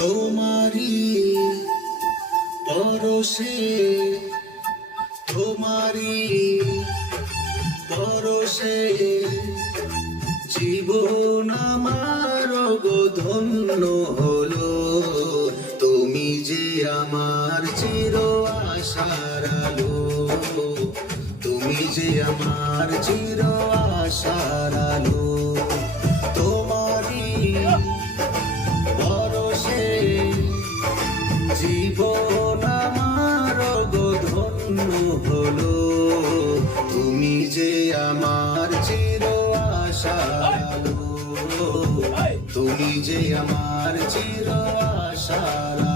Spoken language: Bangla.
তোমারি পরশে তোমারি পরশে জীবন আমার গো ধন্য হলো। তুমি যে আমার চির আশার আলো, তুমি যে আমার চির আশার আলো। তোমারি পরশে জীবন আমার গো ধন্য হলো। তুমি যে আমার চির আশার আলো, তুমি যে আমার চির আশার আলো।